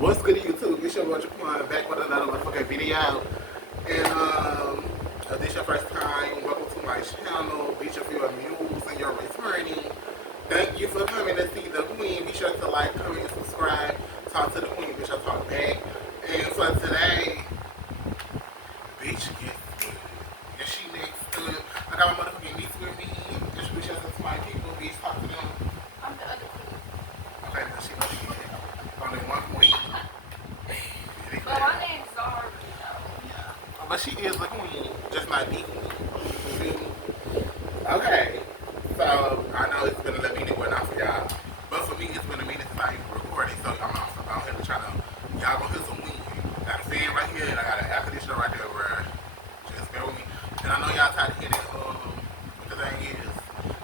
What's good YouTube? It's your boy Rupaul back with another motherfucking video. And if this your first time, welcome to my channel. Be sure if you're a Muse and you're returning. Thank you for coming to see the Queen. Be sure to like, comment, and subscribe. Talk to the Queen, bitch. I'll talk back. And for today, bitch gets me. And she next to I got my motherfucking niece with me. Just be sure to my people, bitch. Talk to them. I'm the other queen. Okay, now she knows she is. Only one queen. But my name's Zara. Yeah. But she is the queen, just not the queen. You feel me? Okay. So I know it's been a little minute went off for y'all. But for me it's been a minute since I even recorded. So I'm out here to try to y'all gonna hear some wind. Got a fan right here and I got an air conditioner right there where just bear with me. And I know y'all tired of hearing it, but the thing is,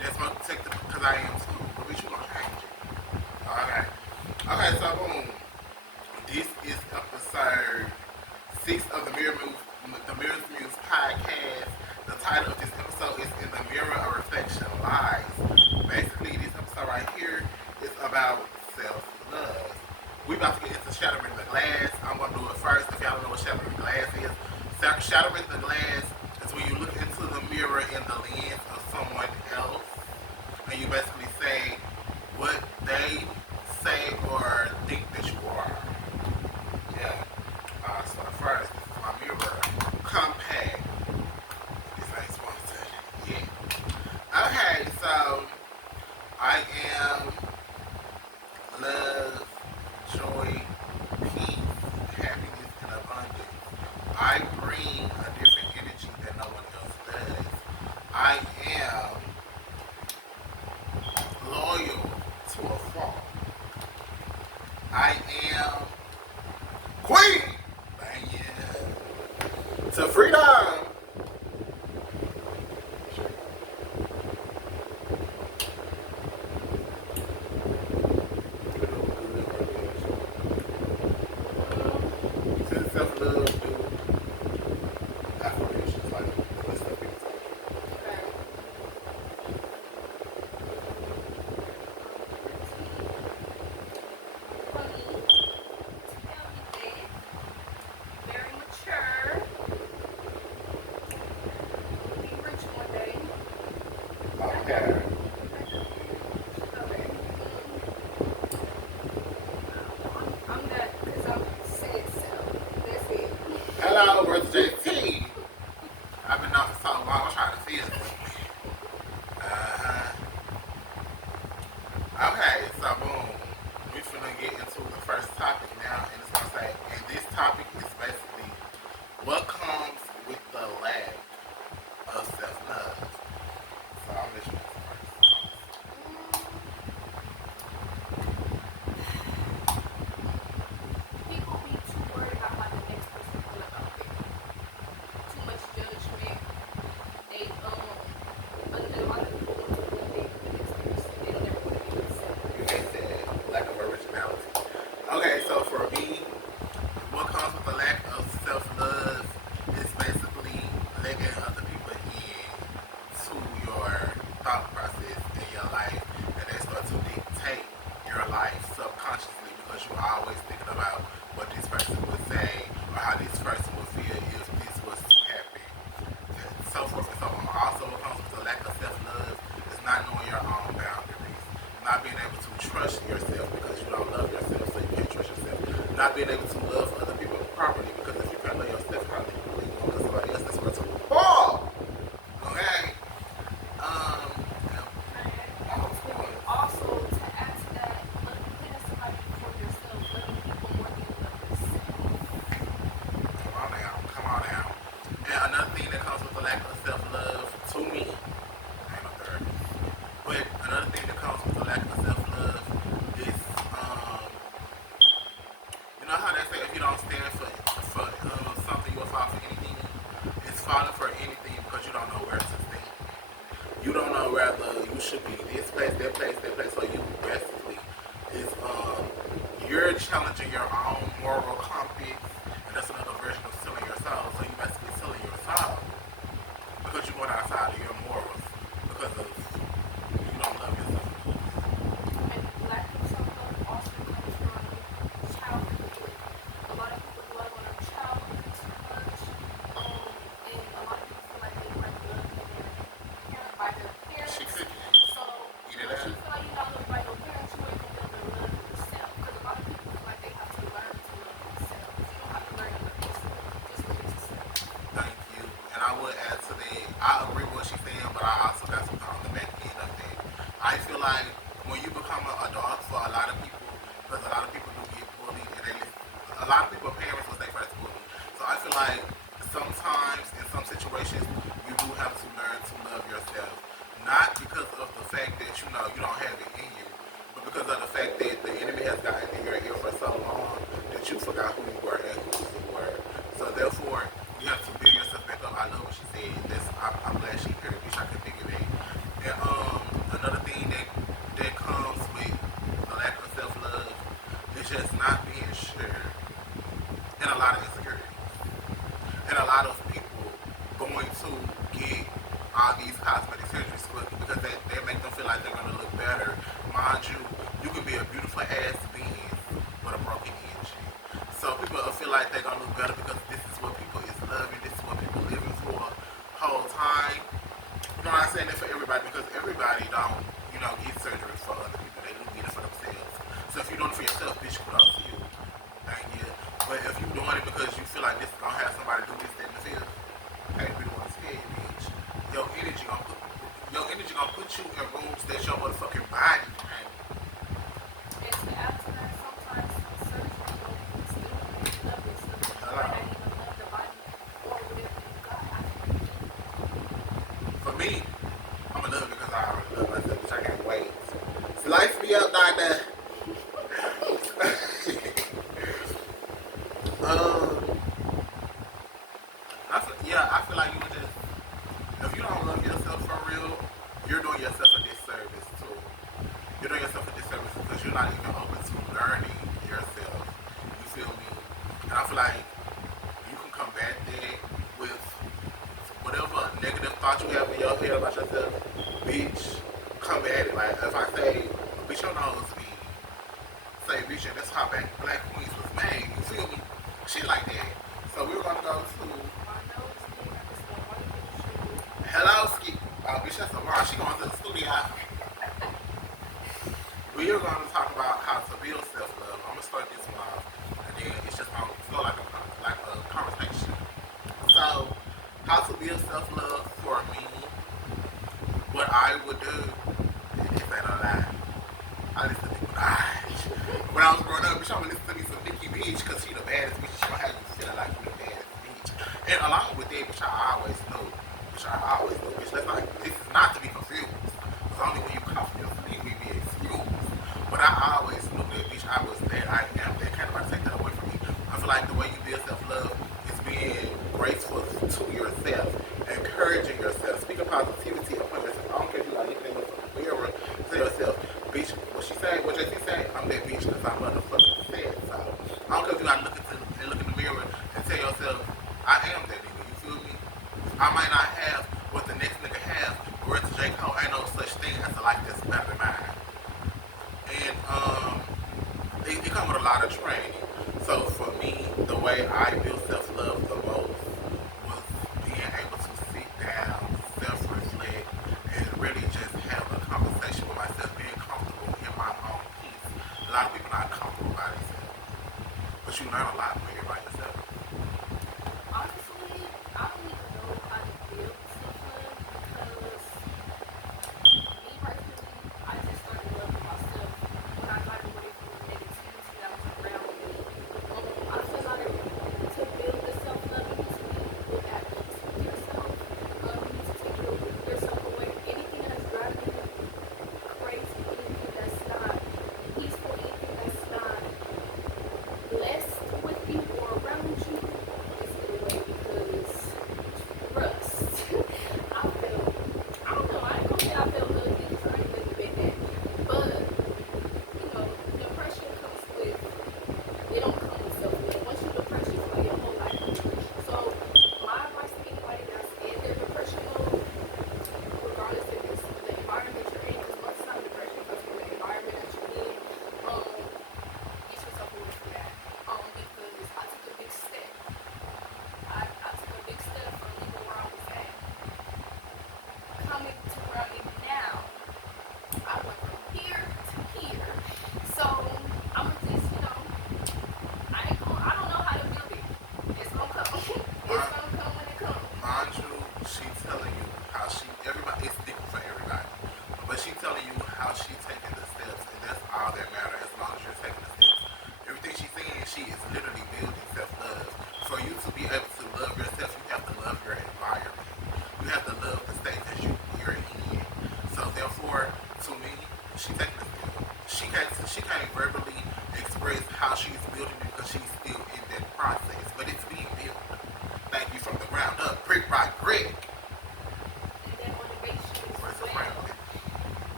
just smoke detector because I am too. But bitch, you gonna change it. Okay. Okay, so boom. This is episode 6 of the Muse podcast. The title of this episode is In the Mirror of Reflection Lies. Basically, this episode right here is about self-love. We about to get into shattering the glass. I'm going to do it first. If y'all don't know what shattering the glass is, shattering the glass is when you look into the mirror in the lens of someone else and you basically say what they say or think that you are. Yeah. So first, this is my mirror compact. This ain't sponsored. Yeah. Okay, so I am love, joy, peace, happiness, and abundance. I bring a different energy that no one else does. I am loyal to a fault. I am queen. Yeah. To freedom. To self-love, do affirmations like the list of people. Very mature. Be rich one day. Okay. Okay. I'm that because I'm said so. That's it. Hello, Brother JT. I've been off for so long, I'm trying to feel it. Uh-huh. Okay, so boom. We finna get into the first topic now, and it's gonna say, and this topic is basically what comes with the lack of self-love. So I'm listening to first. People be too worried about how the next person feel about them. Too much judgment. They a lot of people want to validate the next person. They don't ever want to be themselves. You hate that lack of originality. Okay, so for me, what comes with the lack of self-love is basically letting other people in to your thought process in your life, and they start to dictate your life subconsciously because you're always thinking about what this person would say or how this person would feel if this was to happen, and so forth and so on. Also, what comes with the lack of self-love is not knowing your own boundaries, not being able to trust yourself because you don't love yourself, so you can't trust yourself, not being able to love other people properly because if you can't love yourself, how do you believe you love somebody else? That's what it's all. Okay. Also, to add to that, putting somebody before yourself, loving people more than you love yourself. Come on now. And another thing that comes with the lack of self-love, to me, I ain't no therapist, but another thing that comes with the lack of self-love is, you know how they say if you don't stand for something, you'll fall for anything. It's falling for anything because you don't know where to stand. You don't know whether you should be this place, that place, that place. So you basically is you're challenging your own moral compass, and that's another version of selling your soul. So you basically selling your soul because you're going outside of your morals because of you don't love yourself. And lack of self-love also comes from childhood. just not being sure and a lot of insecurity. And a lot of people going to get all these cosmetic surgeries because they make them feel like they're going to look better. Mind you, you can be a beautiful ass being with a broken energy. So people feel like they're going to look better because this is what people is loving, this is what people living for whole time. You know what I'm saying? That for everybody because everybody don't, get surgery for other people. They do get it for themselves. So if you're doing it for yourself, bitch, kudos to you. Thank you. But if you're doing it because you feel like this is gonna have somebody do this, that, and the fifth, hey, be the one to tell you, bitch. Your energy gonna put you in rooms that your motherfucking body can't. And to add to that, sometimes surgery don't stimulate love yourself. You Hello. might not even love the body or whatever you got after you get it. For me, I'm gonna love it because I already love myself, which I can't wait. Slice me up, doctor. um, I feel like you would just, if you don't love yourself for real, you're doing yourself a disservice too. You're doing yourself a disservice because you're not even open to learning yourself. You feel me? And I feel like you can combat that with whatever negative thoughts you have in your head about yourself, bitch, combat it. Like if I say, bitch, your nose be, say, bitch, and that's how black queens was made. You feel me? Shit like that. So we're gonna go to My nose big, I just want one picture. Hello Ski. Oh, bitch, that's tomorrow. She going to the studio. We are going to talk about how to build self-love. I'm gonna start this one off, and then it's just gonna flow like a conversation. So, how to build self-love for me? What I would do, if ain't no lie, I listen to Nicki Minaj. When I was growing up, bitch, I would listen to me some Nicki Bitch because she the baddest bitch. She gonna have you feeling like you the baddest bitch. And along with that, bitch, I always knew. Bitch, I always knew, bitch. That's like, this is not to be confused. It's only when you cough your sleep we be excused. But I always knew that, bitch, I was that. I am that. Can't nobody take that away from me. I feel like the way you build self-love is being graceful to yourself, encouraging yourself, speaking positivity upon yourself. I don't care if you like looking in the mirror, tell yourself, bitch, what she say, what JC say, I'm that bitch because I'm motherfucking sad. So I don't care if you like look in the mirror and tell yourself, I am that nigga, you feel me? I might not have what the next nigga has, but whereas J. Cole ain't no such thing as a life that's better than mine. And it comes with a lot of training. So for me, the way I built self-love the most was being able to sit down, self-reflect, and really just have a conversation with myself, being comfortable in my own peace. A lot of people are not comfortable by themselves, but you learn a lot when you're by yourself. Honestly, I don't even know how to build self-love because me personally, I just started loving myself when I got away from the negativity that was around me. I feel like to build the self-love, you need to be at peace with yourself. You need to take yourself away. Anything that's driving you crazy, anything that's not peaceful, anything that's not blessed with you,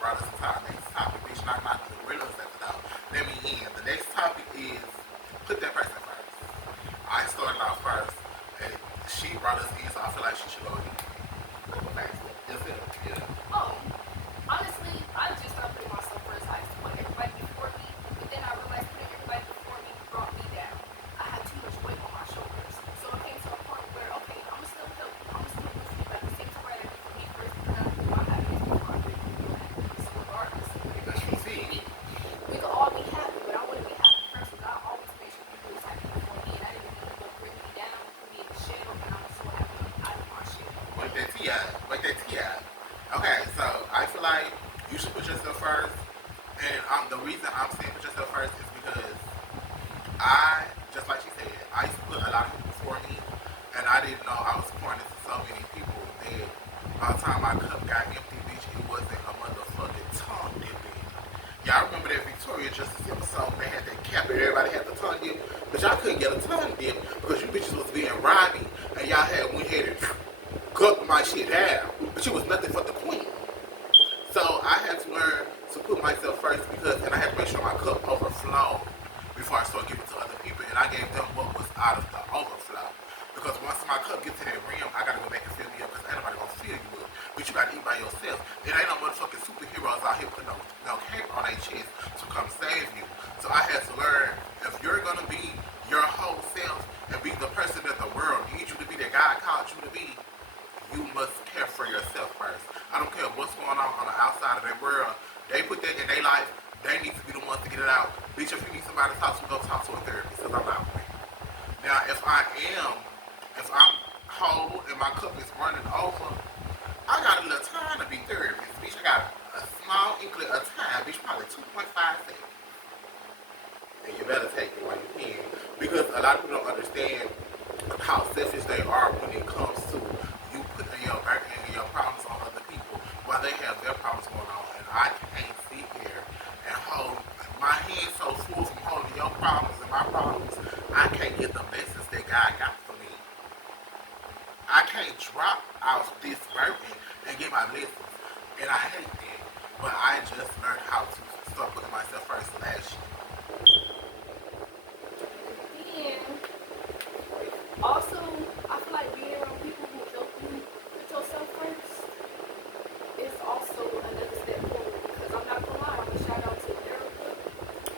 brought us into our next topic, bitch. Not my gorillas at the door. Let me in. The next topic is put that person first. I started off first, and she brought us in, so I feel like she should go in. I'll go first. That's it. Yeah. Oh, honestly, I just started putting myself first. I used to put everybody before me, but then I realized putting everybody before me brought me down. I had too much weight on my shoulders. So it came to a point where, okay, I'm still help you, I'm still with you, but at the same time, I gotta be for me first because I know my happiness before I put your happiness. So regardless, whatever That's the what case may see. be, we could all be happy, but I want to be happy first because I always make sure people is happy before me, and I didn't want to bring me down, put me in the shell, and I'm so happy I'm out of my shell. Like that Ti. Like that Ti. Okay, so I feel like you should put yourself first, and the reason I'm saying put yourself first is because I, just like she said, I used to put a lot of people before me, and I didn't know I was pouring into so many people that by the time my cup got empty, bitch, it wasn't a motherfucking tongue dipping. Y'all remember that Victoria Justice episode? They had that cap and everybody had the tongue dip, but y'all couldn't get a tongue dip because you bitches was being Robbie, and y'all had went ahead and cut my shit down, but it was nothing for the queen. So I had to learn to put myself first because, and I had to make sure my cup overflowed before I started giving to other people, and I gave them what was out of the overflow. Because once my cup gets to that rim, I gotta go back and fill me up because ain't nobody gonna fill you up. But you gotta eat by yourself. It ain't no motherfucking superheroes out here putting no cape on their chest to come save you. So I had to learn if you're gonna be your whole self and be the person that the world needs you to be, that God called you to be, you must care for yourself first. I don't care what's going on the outside of their world. They put that in their life. They need to be the ones to get it out. Bitch, if you need somebody to talk to, go talk to a therapist because I'm not one. Now, if I'm whole and my cup is running over, I got a little time to be therapist. Bitch, I got a small inkling of time. Bitch, probably 2.5 seconds. And you better take it while you can. Because a lot of people don't understand how selfish they are when it comes to you putting your burden and your problems on other people while they have their problems going on. And I can't sit here and hold my hands so full from holding your problems and my problems. I can't get the blessings that God got for me. I can't drop out this burden and get my blessings. And I hate that. But I just learned how to start putting myself first last year. And also, I feel like being around people who help you put yourself first is also another step forward. Because I'm not gonna lie, I'm gonna shout out to Erica.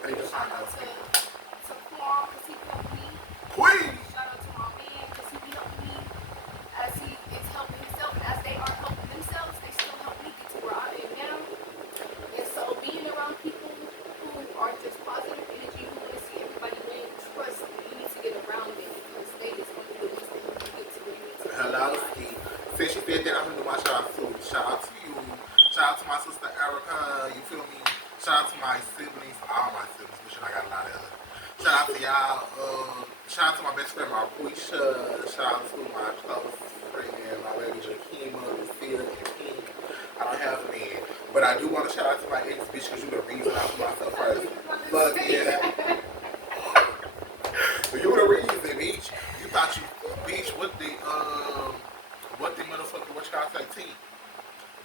Hey, just Shout find out out. to Quan because he helped me. Please! Shout out to my man because he helped me as he is helping himself, and as they are helping themselves, they still help me get to where I am now. And so being around people who are just positive energy, who want to see everybody win, trust me, you need to get around them because they is going to be the ones that help you get to where you need to be in Hello, life. Ski. Since she said that, I'm gonna do my shout out too. Shout out to you. Shout out to my sister Erica. You feel me? Shout out to my siblings, all my siblings, which I got a lot of. Shout out to y'all. Shout out to my best friend Marquisha. Shout out to my close friend, my baby Jakima, Lucia, and Pink. I don't have a man, but I do want to shout out to my ex bitch because you the reason I put myself first. Fuck yeah. But you the reason, bitch. You thought you, bitch, what the motherfucker, what you gotta say, T?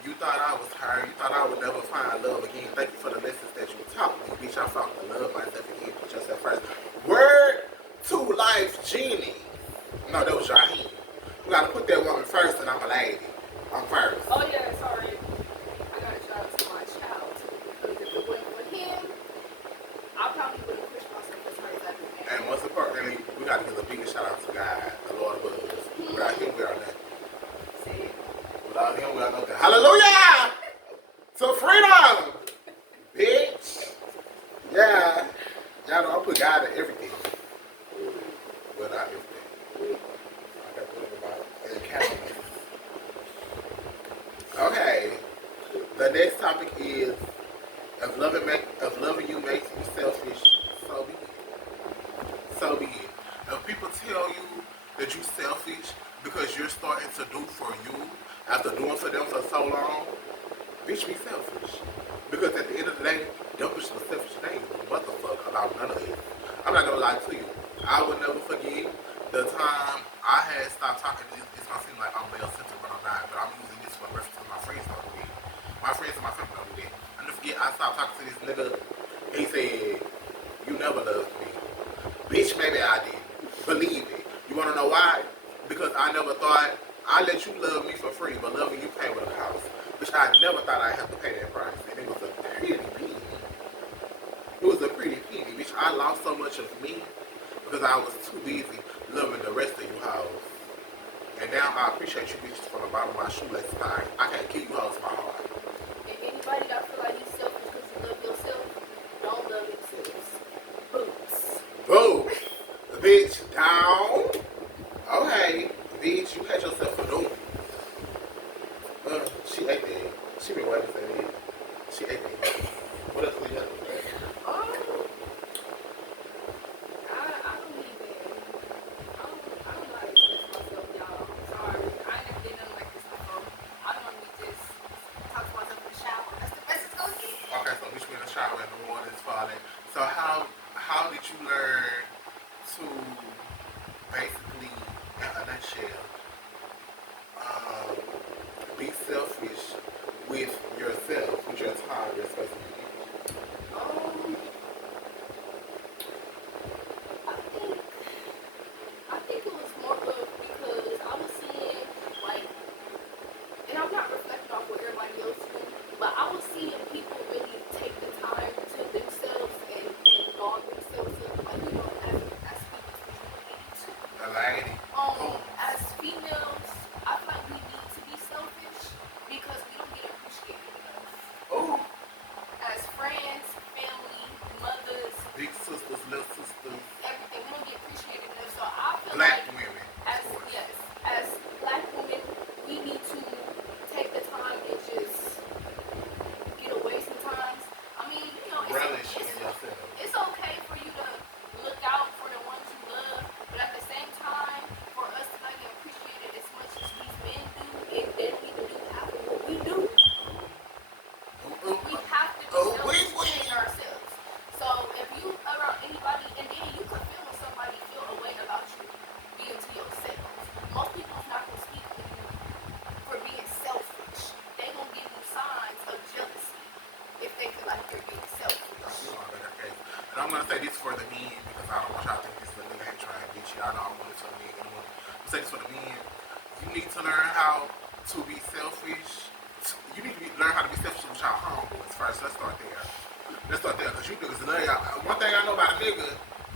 You thought I was her. You thought I would never find love again. Thank you for the lessons that you taught me, bitch. I found to love myself again. Put yourself first. Word to life, Genie. No, that was Jaheem. You gotta put that woman first, and I'm a lady. I'm first. Oh yeah, sorry. I got to shout out to my child too because if it wasn't for him, I probably wouldn't push myself as hard as I do now. And most importantly, we gotta give a big shout out to God, the Lord of us. Without Him, we are nothing. See it. Without Him, we are nothing. Hallelujah! To freedom! Bitch! Yeah. Y'all know I put God in everything. Well, not everything. I gotta put it in my account. Okay. The next topic is if loving you makes you selfish, so be it. So be it. If people tell you that you're selfish because you're starting to do for you after doing for them for so long, bitch, be selfish. Because at the end of the day, them bitches are selfish. They ain't what the fuck about none of it. I'm not gonna lie to you. I would never forget the time I had stopped talking. It's gonna seem like I'm male centered, but I'm not. But I'm using this for reference to my friends don't do it. My friends and my family don't do it. I stopped talking to this nigga. He said, you never loved me. Bitch, maybe I did. Believe it. You wanna know why? Because I never thought I let you love me for free, but loving you came with a cost. Which I never thought I'd have to pay that price. And it was a pretty penny. It was a pretty penny. Bitch, I lost so much of me because I was too busy loving the rest of you hoes. And now I appreciate you bitches from the bottom of my shoelace. I can't keep you hoes my heart. And anybody that feel like you selfish because you love yourself, don't love yourselves. Boots. Boom. Bitch, down. Okay. Bitch, you had yourself for doing. She ate that. She been waiting for that. She ate that. What else we got? I don't even. I don't know how to express myself, y'all. I'm sorry. I ain't never did nothing like this before. I normally just talk to myself in the shower. That's the best it's gonna get. Okay, so bitch, we in the shower and the water is falling. So how did you learn to basically, in a nutshell, um, be selfish with yourself, with your time, your space? Um, I think I think it was more of because I was seeing like, and I'm not reflecting off what everybody else do, but I was seeing people really take the time to themselves and guard themselves up, like as females, A lady. as females, I feel like we need to be selfish because we don't get appreciated enough. Oh, As friends, family, mothers, big sisters, little sisters, everything, we don't get appreciated enough. So I feel black like women, as of course. yes, as black women, we need to take the time and just get away sometimes. I mean, Relish in yourself. it's okay for you to look out for the ones you love, but at the same time, for us to not get appreciated as much as these men do, and they don't even do half of what we do, we have to be selfish in ourselves. So if you around anybody, and then you can feel when somebody feel a way about you being to yourself. Most people's not gonna speak to you for being selfish. They gonna give you signs of jealousy if they feel like you're being selfish. And I'm gonna say this for the men because I don't want y'all to think this is a nigga hate trying bitch. Y'all know I want it to the men. I'm gonna say this for the men. You need to learn how to be selfish. You need to learn how to be selfish with y'all homeboys first. Let's start there. Because you niggas love y'all. One thing I know about a nigga,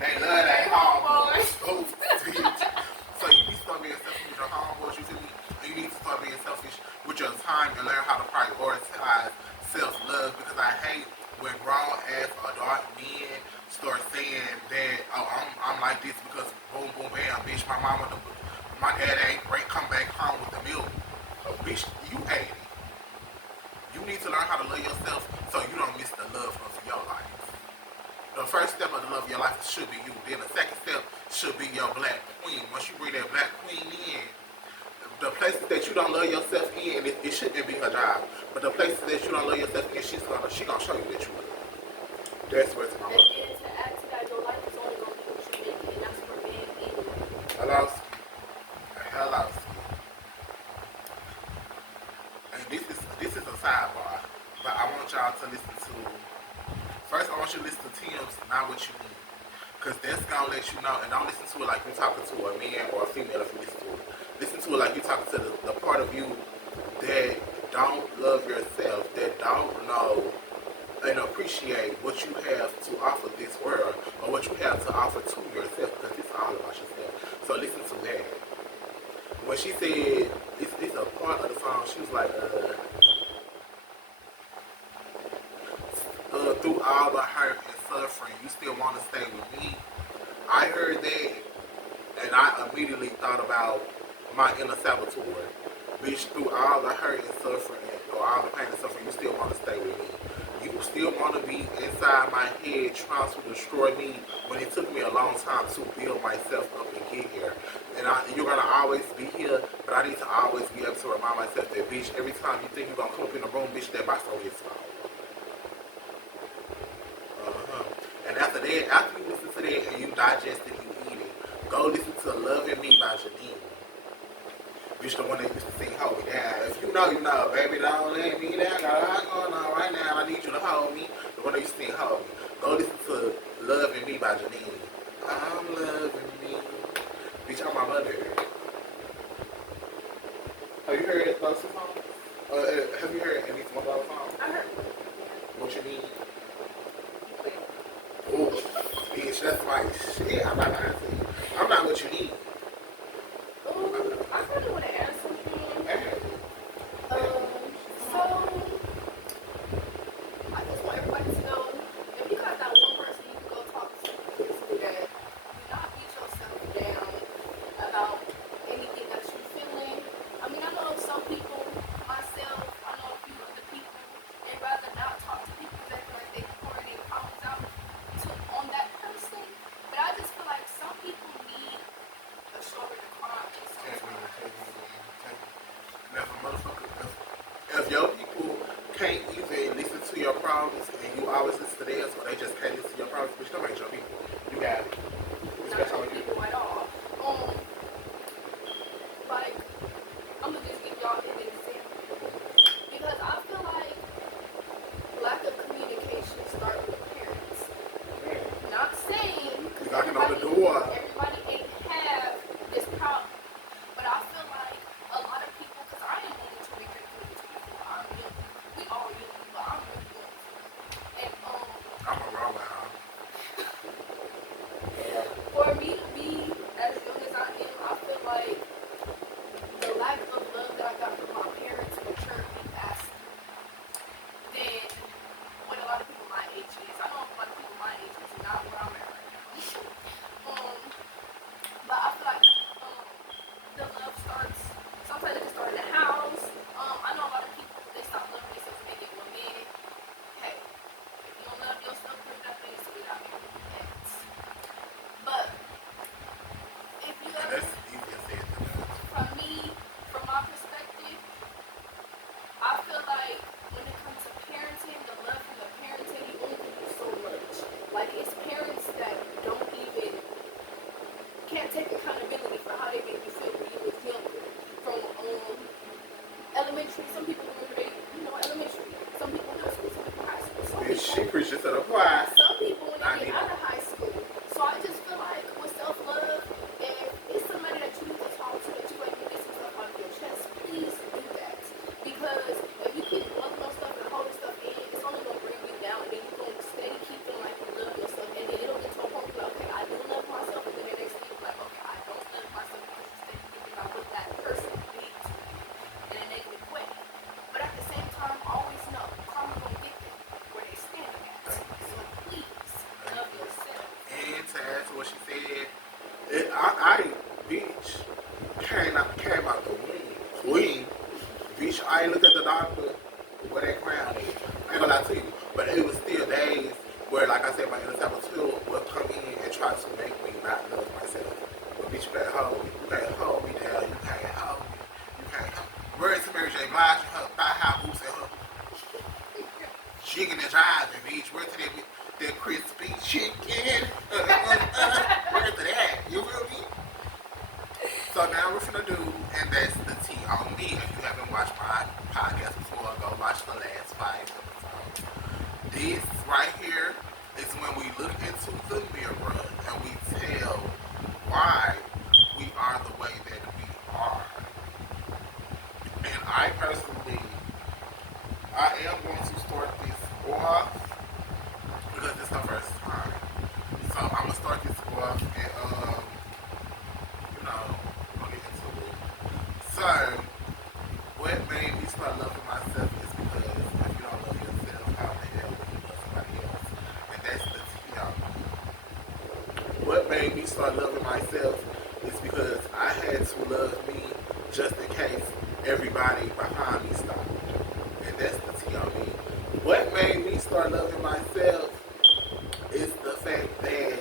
they love that homeboys. Oh, bitch. So you need to start being selfish with your homeboys. You feel me? And you need to start being selfish with your time and learn how to prioritize self-love because I hate when grown ass adult men start saying that, oh, I'm like this because boom, boom, bam, bitch, my dad ain't great, come back home with the milk. Oh, bitch, you 80. You need to learn how to love yourself so you don't miss the love of your life. The first step of the love of your life should be you. Then the second step should be your black queen. Once you bring that black queen in, the places that you don't love yourself in, it shouldn't be her job. But the places that you don't love yourself in, she gonna show you that you will. That's what's my And then to add to that, your life is only gonna be what you make it, and that's for men and women. Hello. Hello. And this is a sidebar, but I want y'all to listen to. First, I want you to listen to Tim's "Not What You Need," cause that's gonna let you know. And don't listen to it like you're talking to a man or a female. If you listen to it, listen to it like you're talking to the part of you that don't love yourself, that don't know and appreciate what you have to offer this world or what you have to offer to yourself, because it's all about yourself. So listen to that. When she said it's a part of the song, she was like, through all the hurt and suffering, you still want to stay with me. I heard that, and I immediately thought about my inner saboteur. Bitch, through all the hurt and suffering, or all the pain and suffering, you still want to stay with me. You still want to be inside my head trying to destroy me when it took me a long time to build myself up and get here. And you're going to always be here, but I need to always be able to remind myself that, bitch, every time you think you're going to come up in the room, bitch, that box going to get small. And after that, after you listen to that and you digest it, you eat it, go listen to Loving Me by Janine. Bitch, the one that used to sing Hold Me Down. If you know, you know. Baby, don't let me down. Got a lot going on right now. I need you to hold what you need? Quick. Ooh, bitch, that's my shit. I'm not lying to you. I'm not what you need. I kind of want to ask something. Hey, So I just want everybody to know if you got that one person you can go talk to, please do that. Do not beat yourself down about anything that you're feeling. I mean, I know some people, myself, I know a few other people, they rather not talk to people that feel like they pouring their problems out on that person. But I just feel like some people need a shoulder to cry on sometimes. Now, if a motherfucker, if your people can't even listen to your problems and you always listen to theirs, or they just can't listen to your problems, bitch, them ain't your people. You got it. Not Respect all your you. people at all. Like, I'm gonna just give y'all an example because I feel like lack of communication starts with parents. Not saying You because knocking on the door. everybody ain't have this problem, but I feel like a lot of people, because I am willing to reject community before. I'm young. We all young, but I'm really young. And I'm a raw wow. for me to be as young as I am, I feel like the lack of love that I got from my parents matured me faster than what a lot of people my age is. I know a lot of people my age is not where I'm at right now. But I feel like the love starts. Sometimes it can start in the house. I know a lot of people they stop loving themselves when they get one man. Hey, if you don't love yourself, put that thing to it out here. But if you And ever, that's easier said than done. from me, from my perspective, I feel like when it comes to parenting, the love from the parenting, you only can do so much. Like it's parents that don't even can't take accountability for how they made you feel when you was younger. From elementary, some people remember they, elementary. Some people middle school, some people high school. Some Bitch, she people, preaches to the choir. some people when I they need get out it. of high school. So I just feel like with self love, if it's somebody that you need to talk to that you like to get some stuff out of your chest, please do that. Because if you keep loving on stuff and holding stuff in, it's only gonna bring you down, and then you're gonna steady keep feeling like you love yourself, and then it'll get to a point where okay, I do love myself, and then the next thing you're like, okay, I don't love myself because you steady thinking about what that person did to you in a negative way. But at the same time, always know karma gonna get them where they standing at. So please love yourself. And to add to what she said, I bitch, came out the wing. Bitch, I ain't looked at the doctor where that crown is. I ain't gonna lie to you. But it was still days where, like I said, my inner saboteur would come in and try to make me not love myself. But bitch, you can't hold me. You can't hold me down. You can't hold me. You can't hold me. Where's Mary J. Blige and her thigh high boots and her jigging and jiving, bitch? Where's that crispy chicken? Where's that? You feel me? So now we're gonna do, and that's the tea on me. If you haven't watched my podcast before, go watch the last 5 episodes. This right here is when we look into the mirror and we tell why we are the way that we are. And I personally, I am going to start this off because it's the first time. So I'm gonna start this off and we'll get into it. So what made me start loving myself is because if you don't love yourself, how the hell will you love somebody else? And that's the tea on me. What made me start loving myself is because I had to love me just in case everybody behind me stopped. And that's the tea on me. What made me start loving myself is the fact that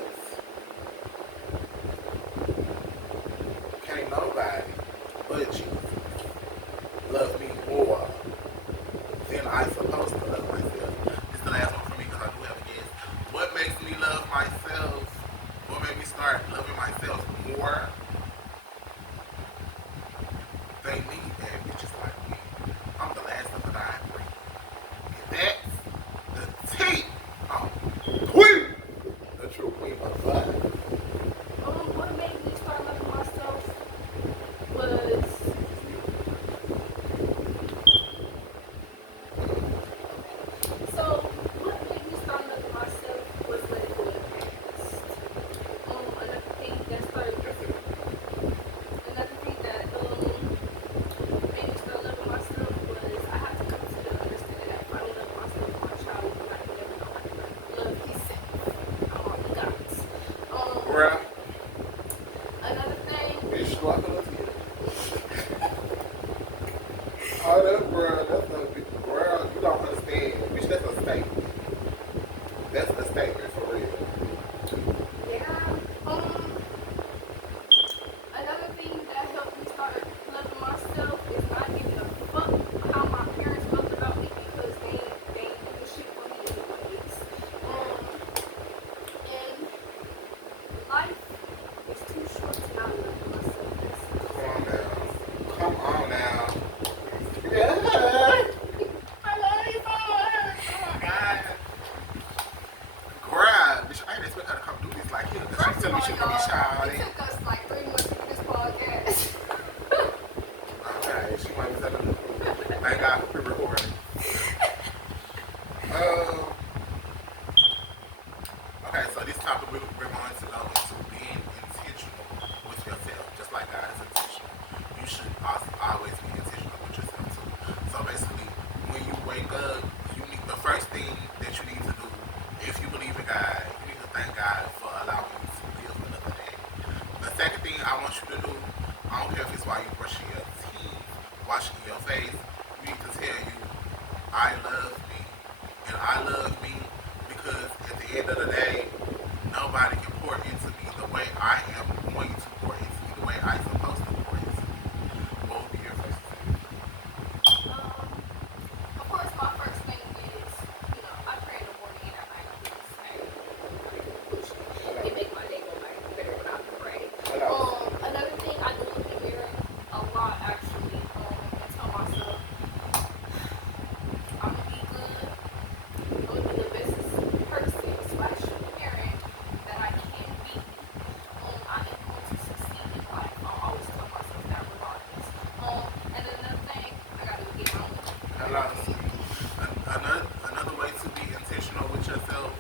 can't nobody but Jesus love me more than I supposed to love myself. It's the last one for me because I do have a guess. What makes me love myself? What made me start loving myself more? They need that bitches like me. I'm the last of the dying breed. And that's the tea on statement. That's a statement for real. Yeah. Another thing that helped me start loving myself is not giving a fuck how my parents felt about me because they ain't doing shit for me anyways. And life is too short to not love myself. Come on now. Come on now. That's Yeah. I love you so much. Oh my god. Girl, bitch, I ain't expect her to come do this like here. Cause she's First of telling me all, she's gonna be y'all, it shy. took us like 3 months to do this podcast. Okay, she might be telling me. Thank God for pre-recording. Um, okay, so this topic we're going to go into being intentional with yourself, just like God is intentional. You should also always be intentional with yourself too. So basically, when you wake up, you need the first thing that you need to do, if you believe in God, you need to thank God for allowing you to live another day. The second thing I want you to do, I don't care if it's while you brushing your teeth, washing your face, you need to tell you, I love me. And I love me because at the end of the day, nobody can pour into me the way I am going to pour into me, the way I'm supposed to pour into me. What would be your first thing? Um, of course, my first thing is, I pray in the morning and at night. I do the same. Which Hello. it make my day go better when I pray. Hello. Another thing I do look in the mirror a lot actually, and tell myself I'm gonna be good. I'm gonna be the best person slash parent that I can be. I am going to succeed in life. I always tell myself that regardless. And another thing, I gotta go get my money. Hello. Another way to be intentional with yourself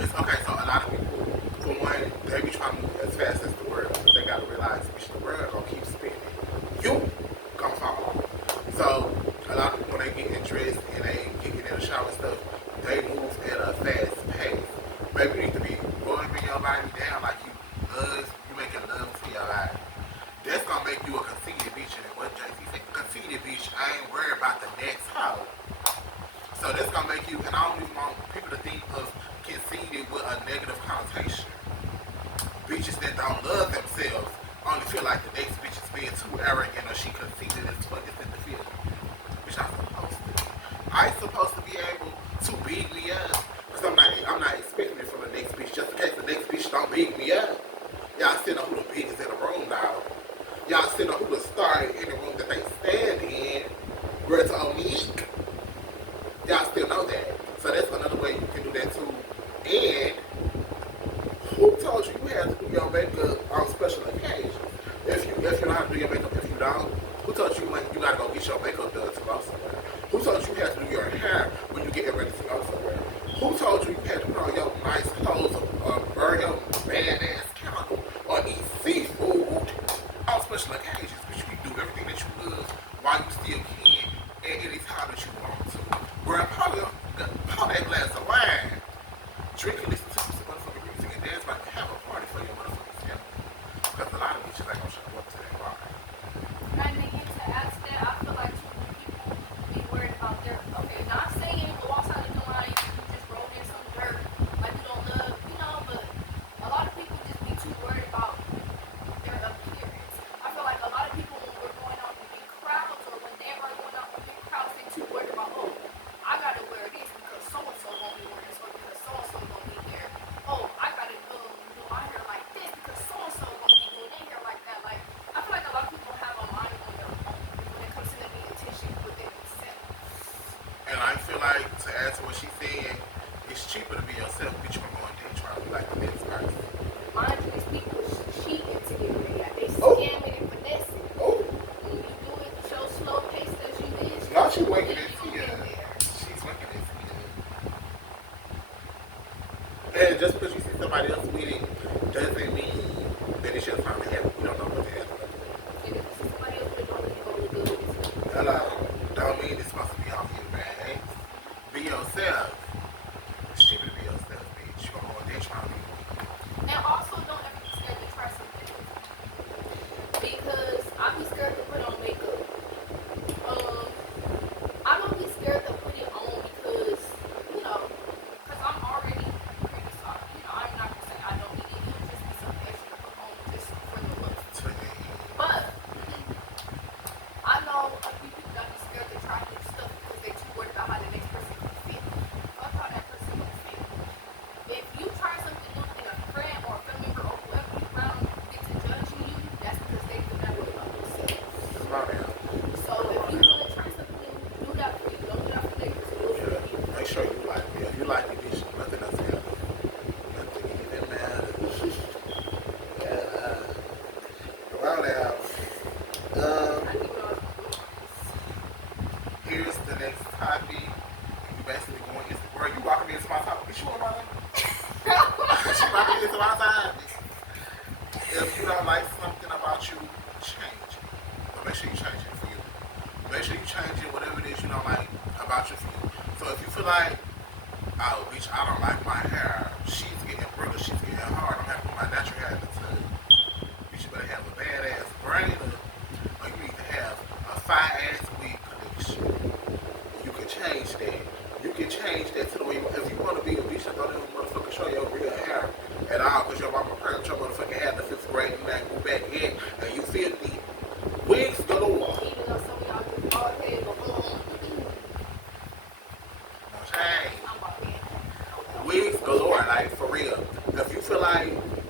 is okay. So a lot of people, for one, they be trying to move as fast as the world, but they gotta realize, bitch, the world gonna keep spinning. You gonna fall. So a lot of people when they get dressed and they get in the shower and stuff, they move at a fast pace. Maybe you need to be rubbing your body down like you making love to your body. That's gonna make you a conceited bitch. And what JC said, conceited bitch, I ain't worried about the next hoe. So that's gonna make you, and I don't even want people to think of conceited with a negative connotation. Bitches that don't love themselves only feel like the next bitch is being too arrogant or she conceited as fuck is in the field. Bitch, I'm supposed to be. I'm supposed to be able to big me up. Because I'm not expecting it from the next bitch just in case the next bitch don't big me up. Y'all still know who the biggest in the room now. Y'all still know who the star in the room that they stand in. Where's Onique? Y'all still know that. So that's another way you can do that too. And who told you you had to do your makeup on special occasions? If you know how to do your makeup, if you don't, who told you you gotta go get your makeup done to go somewhere? Who told you you had to do your hair when you get ready to go somewhere? Who told you you had to put on your nice clothes or burn your badass candle or eat seafood on special occasions? But you can do everything that you love while you still can at any time that you want to. Girl, pour that glass of wine, drink and listen to some motherfucking music, and dance like have a party for your motherfucking self. Because a lot of bitches ain't gonna show up to that party. And again, to add to that, I feel like too many people be worried about their, okay, not saying go outside looking like you just rolled in some dirt, like you don't love, but a lot of people just be too worried about their appearance. I feel like a lot of people when we're going out in big crowds or when they are going out in big crowds, they too worried about, oh, I gotta wear this because so and so gonna be wearing this or because so and so gonna be there. Oh, I gotta do my hair like this because so and so gonna be doing their hair like that. Like I feel like a lot of people have a mind on their own when it comes to them being intentional with themselves. And I feel like, to add to what she's saying, it's cheaper to be yourself, bitch, you gonna go on date trying to be like the next person. Mind you, these people cheating to get ready. Like, they Oh, scamming and finessing. oh, When you do it with your slow pace as you is, now she waking you it to gonna you. get there. She's waking it to you. And just because you see somebody else with it doesn't mean that it's your time to have it. You don't know what to have it. And if you see somebody else with it, don't really go look good with it. Hello. Don't mean it's supposed to be off your bag. Be yourself. It's cheaper to be yourself, bitch. You gonna go on there trying to be. And also, don't ever be scared to try something new. Because I be scared to put on makeup. I don't be scared to put it on because, If you like me, bitch, nothing else matters. Nothing even matters. Yeah. Well, now, I think what I was gonna do here's the next topic. You basically going into, bro, you walking into my topic. Bitch, you on my she walking into my topic. If you don't like something about you, change it. But make sure you change it for you. Make sure you change it, whatever it is you don't like about you for you. So if you feel like, oh, bitch, I don't like my hair. She's getting brittle. She's getting hard. I'm having to put my natural hair in the tub. Bitch, you better have a badass braid or you need to have a fire-ass wig collection. You can change that. You can change that to the way you want. If you want to be a bitch, I don't even motherfucking show your real hair at all because your mama permed your motherfucking hair in the 5th grade and you ain't go back in and you feel me. Wigs galore. even though some of y'all just bald head, but No change. I'm bald head. Wigs galore, like for real. If you feel like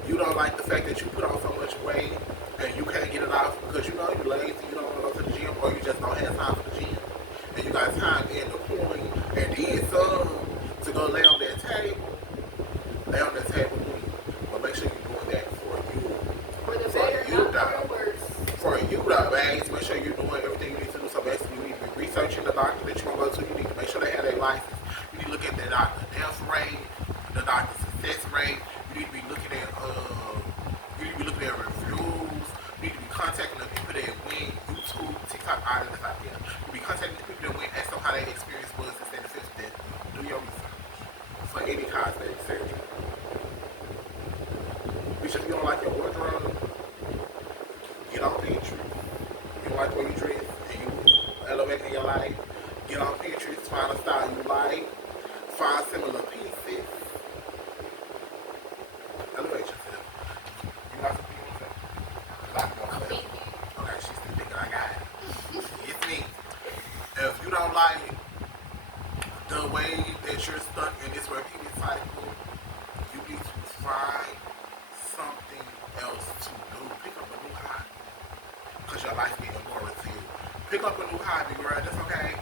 you don't like the fact that you put on so much weight and you can't get it off because you know you're lazy, you don't want to go to the gym, or you just don't have time for the gym, and you got time in the coin and then some to go lay on that table, lay on that table with me. But make sure you're doing that for you. For the For better, you, not dog. for the worse. For you, though, babes, make sure you're doing everything you need to do. So basically, you need to be researching the doctor that you want to go to. You need to make sure they have their license. You need to look at the doctor death rate, the doctor success rate. You need to be looking at reviews. You need to be contacting the people that win YouTube, TikTok, all of this out there. You be contacting the people that win, ask them how their experience was instead of fifth death. Do your research for any cosmetic surgery. Bitch, if you don't like your wardrobe, get on Pinterest. You like the way you dress and you elevate in your life, get on Pinterest, find a style you like, find similar pieces, elevate yourself. You got some people like I'm more. thinking. Okay, she's still thinking I got it. It's me. If you don't like the way that you're stuck in this repeated cycle, you need to find something else to do. Pick up a new hobby. Because your life getting boring to you. Pick up a new hobby, girl. That's okay.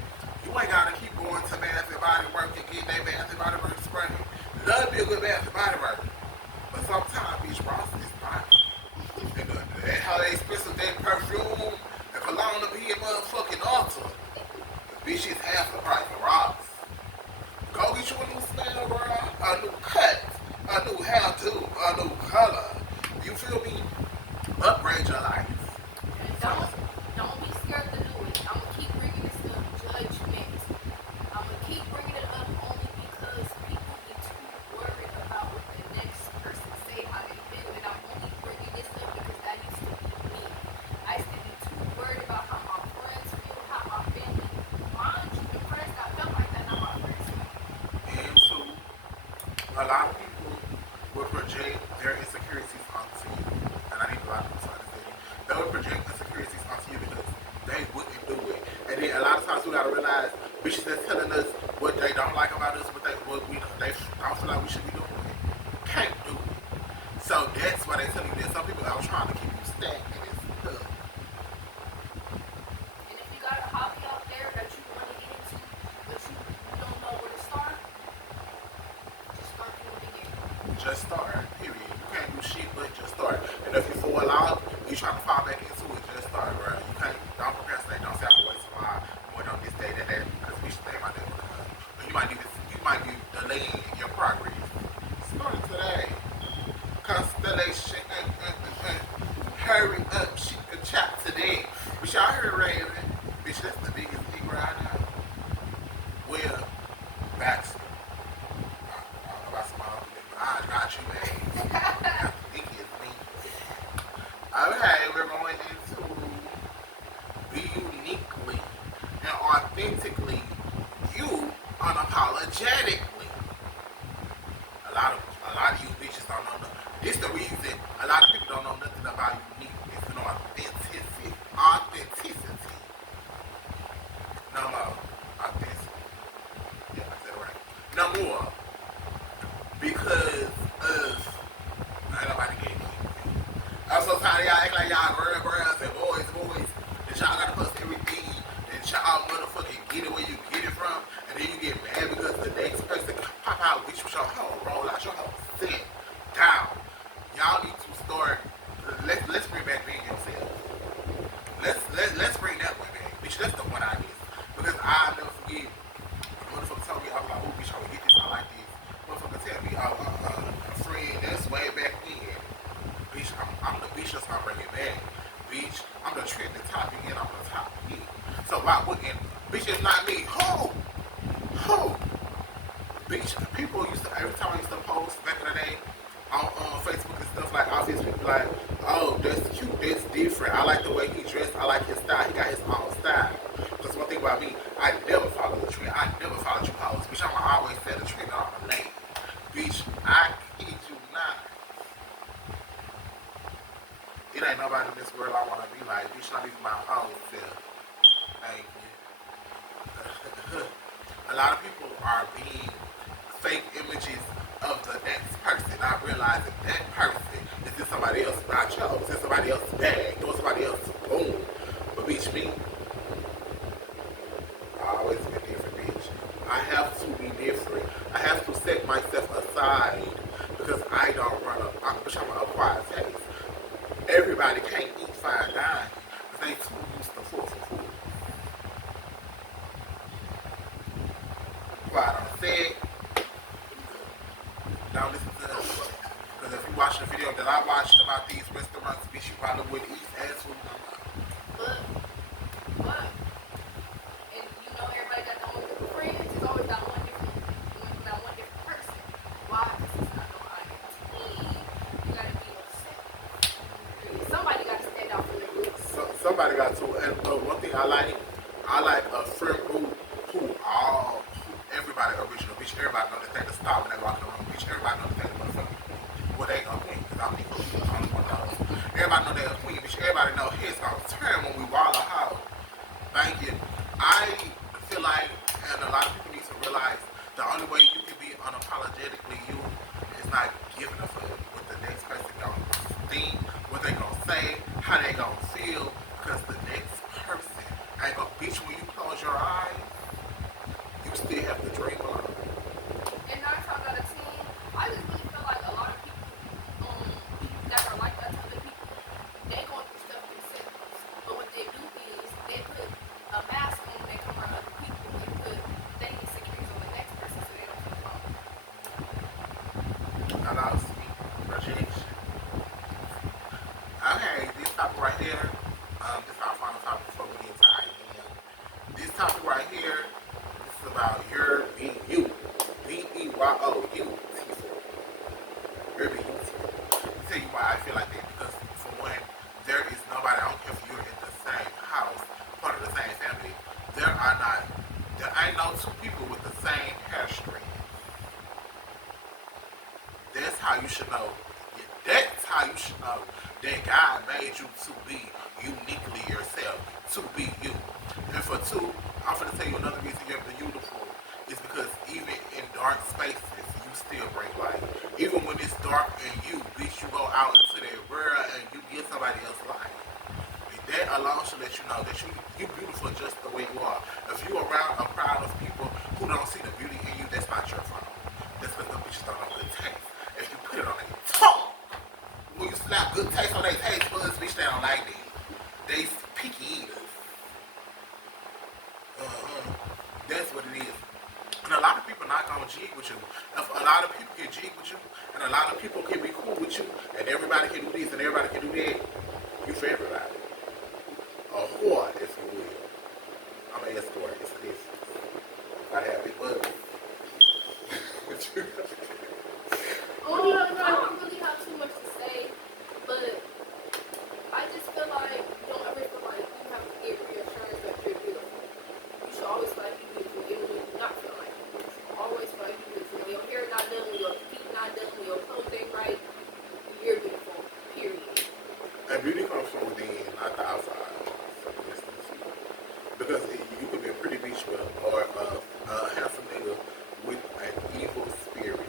You ain't gotta keep going to Bath and Body Works and getting that Bath and Body Works spray. Love be a good Bath and Body Works. But sometimes Beach Ross is not. And how they expensive that perfume and cologne to be a motherfucking altar. Bitch is half the price of Ross. Go get you a new smell, bro. A new cut. A new hairdo. A new color. You feel me? Upgrade your life. And don't be scared to do it. I'm gonna keep bringing this up. Judgment. I'm gonna keep bringing it up only because people get too worried about what the next person say, how they feel, and I'm only bringing this up because that used to be me. I used to be too worried about how my friends feel, how my family. Mind you, the friends that felt like that, not my friends. And so, a lot of people will project their insecurities onto you. And I need a lot of people to understand it. They will project insecurities onto you because they wouldn't do it. And then a lot of times we gotta realize bitches that's telling us what they don't like about us, what we they don't feel like we should be doing. Can't do it. So that's why they tell you that some people are trying to keep you stagnant and stuck. And if you got a hobby out there that you want to get into, but you don't know where to start, just start from the beginning. Just start, period. You can't do shit but just start. And if you fall out, you trying to fall back into it, just start, bro. You can't, don't procrastinate, don't say I'm gonna wait tomorrow, I'm going on this day, that, because we should think about that because you might be delaying your progress. Start today. Constellation, hurry up, she can chat today. But y'all heard Raven, bitch, that's the biggest thing right now. Well, Baxter. I don't know about small, but I got you, man. That's the biggest thing. Okay, we're going into be uniquely and authentically you unapologetically. people used to, every time I used to post back in the day on Facebook and stuff, like obvious people like, oh, that's cute, that's different. I like the way he dressed. I like his style. He got his own style. Because one thing about me, I never follow the trend. I never follow you hoes. Bitch, I'ma always set the trend on my lane. Bitch, I kid you not. It ain't nobody in this world I wanna be like. Bitch, not even my own self. Thank you. A lot of people are being fake images of the next person, not realizing that person is in somebody else's nacho, it's in somebody else's bag, doing somebody else's boom. But bitch, me, I always been different, bitch. I have to be different. I have to set myself aside because I don't run a, bitch, I'm an acquired taste. Everybody can't eat fine dining because they too used to full for food. Quiet on set. Don't listen to them. Because if you watch the video that I watched about these restaurants, bitch, you probably wouldn't eat ass food no more. But, and you know everybody got their own different friends. It's always that one different person. Why? Because it's not no I am team. You gotta be yourself. Somebody got to stand out for their group. Somebody got to. And one thing I like a friend group who everybody original. Bitch, everybody know that they can stop when they walk in the room. Bitch, everybody know that they the motherfucking queen. Well, they ain't gonna queen because I'm the queen. I'm the only one knows. Everybody know they a queen. Bitch, everybody know heads gonna turn when we wall a house. Thank you. I feel like, and a lot of people need to realize, the only way you can be unapologetically you is not giving a fuck what the next person gonna think, what they gonna say, how they gonna feel, because the next person ain't gonna, bitch, when you close your eyes, you still have to dream alone. And 9 times out of 10, I just really feel like a lot of people that are like that to other people, they going through stuff themselves. But what they do is they put a mask on when they come around other people and put their insecurities on the next person so they don't feel alone. Allows me projection. Okay, this topic right here, this is our final topic before we get to IEM. This topic right here, this is about your being you. Beyo, you. Your being you. I'll tell you why I feel like that. Because for one, there is nobody, I don't care if you're in the same house, part of the same family. There ain't no two people with the same hair strand. That's how you should know. That's how you should know that God made you to be uniquely yourself, to be you. And for two, I'm going to tell you another reason you're beautiful is because even in dark spaces, you still bring light. Even when it's dark and you, bitch, you go out into that world and you give somebody else light. That alone should let you know that you beautiful just the way you are. If you around a crowd of people who don't see the beauty in you, that's not your fault. That's because the bitches don't know good taste. If you put it on their tongue, when you slap good taste on their taste buds, bitch, they don't like that. They picky eaters. That's what it is. And a lot of people not gonna jig with you. If a lot of people can jig with you, and a lot of people can be cool with you, and everybody can do this and everybody can do that, you for everybody. A whore, if you will. I'm an escort. It's this. I have it, but. I don't really have too much to say, but I just feel like don't ever feel like you have to get reassurance that you're beautiful. You should always feel like you're beautiful, even when you do not feel like you're beautiful. Always feel like you're beautiful. When your hair not done, when your feet not done, when your clothes ain't right, you're beautiful. Period. And beauty comes from within, not the outside. So because you could be a pretty bitch with or a handsome nigga with an evil spirit.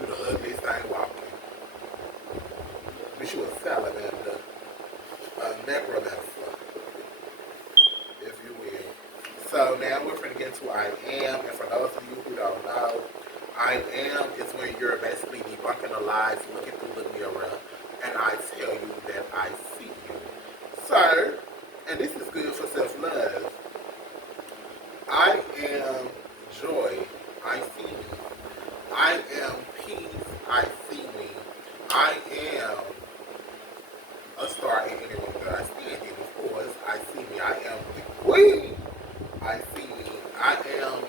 You the ugliest thing walking. Bitch, you a salamander, a necromancer, if you will. So now we're going to get to I am, and for those of you who don't know, I am is when you're basically debunking the lies, looking through the mirror, and I tell you that I see you. So, and this is good for self-love. I am joy, I see me. I am peace, I see me. I am a star in any room that I stand in, of course. I see me. I am the queen. I see me. I am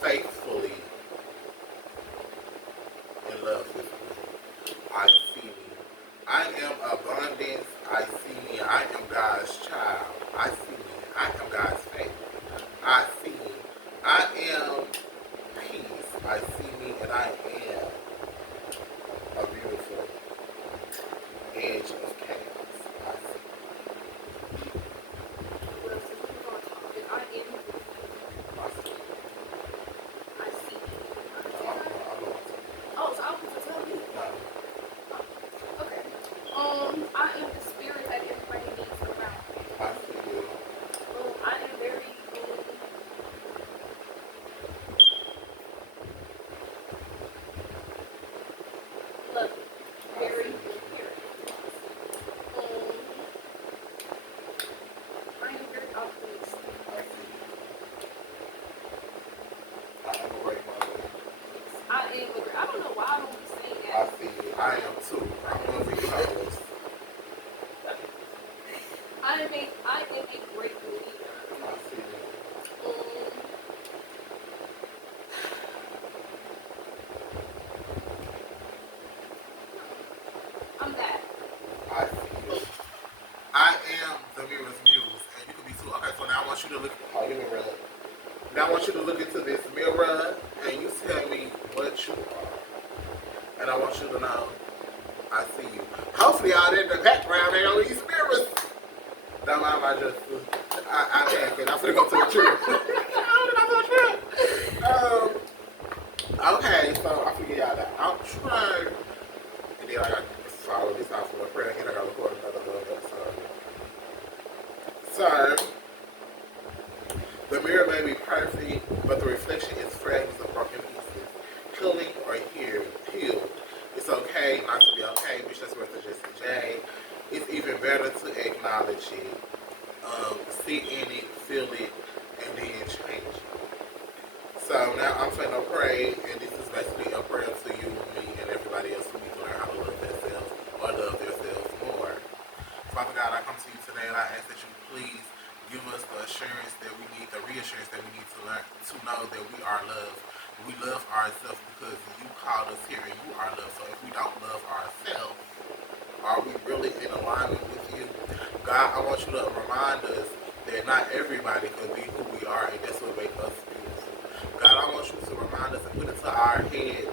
faithfully in love with me. I see me. I am abundance. I see me. I am God's child. I see me. I am God's faith. I see me. I am peace. I see me and I am a beautiful edge of chaos. I see Well, since we was on topic, I am me. I see me. I see. I'm the one. Oh, so I was to tell me. No, Okay. I am the spirit that everybody needs around me. I see you. I am very loving, I very see you. caring. Um, I am very optimistic. I see you. I am a great mother. I am. I don't know why I don't be saying I that. see you. I am too. I'm one of these hoes. I am a great leader. I see you. Um, I'm that. I see you. I am the mirror's muse, and you can be too. Okay, so now I want you to look. Oh, give me a red. Now I want you to look into this mirror, and you tell me what you are. And I want you to know I see you. Hopefully, out in the background, they on these mirrors. Don't mind my just. I can't. I'm finna go to the trip. I'm finna go to the trip. Okay, so I figure y'all that I'm trying. And then I got to follow this out with a prayer, and I got to record another little episode. So, the mirror may be perfect, but the reflection is fragments of broken pieces. Healing or healed. It's okay not to be okay, bitch. That's worth of just a J. It's even better to acknowledge it, see in it, feel it, and then change it. So now I'm finna pray, and this is basically a prayer to you, me, and everybody else who needs to learn how to love themselves or love themselves more. Father God, I come to you today and I ask that you please give us the assurance that we need, the reassurance that we need to learn, to know that we are loved. We love ourselves because you called us here and you are loved. So if we don't love ourselves, are we really in alignment with you? God, I want you to remind us that not everybody can be who we are, and that's what makes us beautiful. God, I want you to remind us and put into our head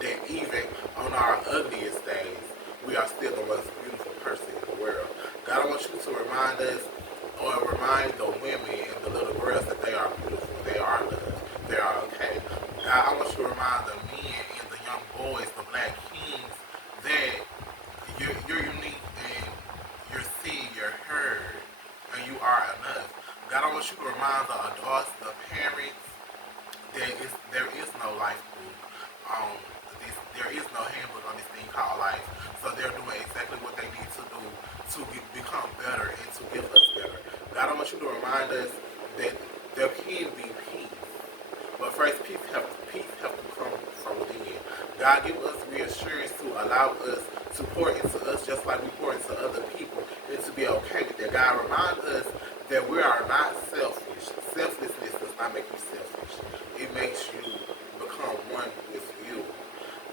that even on our ugliest days, we are still the most beautiful person in the world. God, I want you to remind us or remind the women and the little girls that they are beautiful, they are loved, they are okay. God, I want you to remind the men and the young boys, the black kings, that you're unique and you're seen, you're heard, and you are enough. God, I want you to remind the adults, the parents, there is no life book. There is no handbook on this thing called life. So they're doing exactly what they need to do to become better and to give us better. God, I want you to remind us that there can be peace. But first, peace have to come from within. God, give us reassurance to allow us to pour into us just like we pour into other people and to be okay with that. God, remind us that we are not selfish. Selflessness does not make you selfish. It makes you become one with you.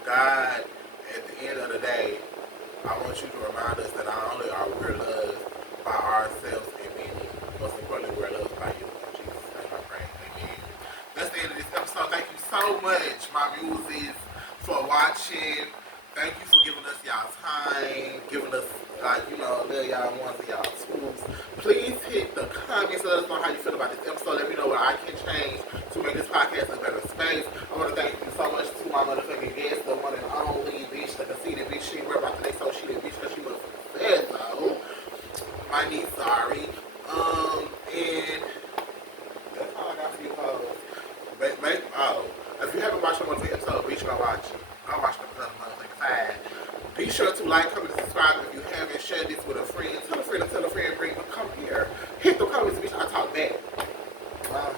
God, at the end of the day, I want you to remind us that not only are we loved by ourselves and many, most importantly, we're loved by you. In Jesus' name I pray. Amen. That's the end of this episode. Thank you so much, my muses, for watching. Thank you for giving us y'all time, giving us, little y'all ones and y'all tools. Please hit the comments. Let us know how you feel about this episode. Let me know what I can change to make this podcast a better space. I want to thank you so much to my motherfucking guest, the one and only bitch, the conceited bitch. She ain't worried about the next so she did bitch because she motherfucking said so. My niece, sorry. And that's all I got for you, folks. If you haven't watched the one episode, bitch, go watch it. Go watch the motherfucking side. Be sure to like, comment, and subscribe if you haven't. Share this with a friend. Tell a friend to tell a friend. Bring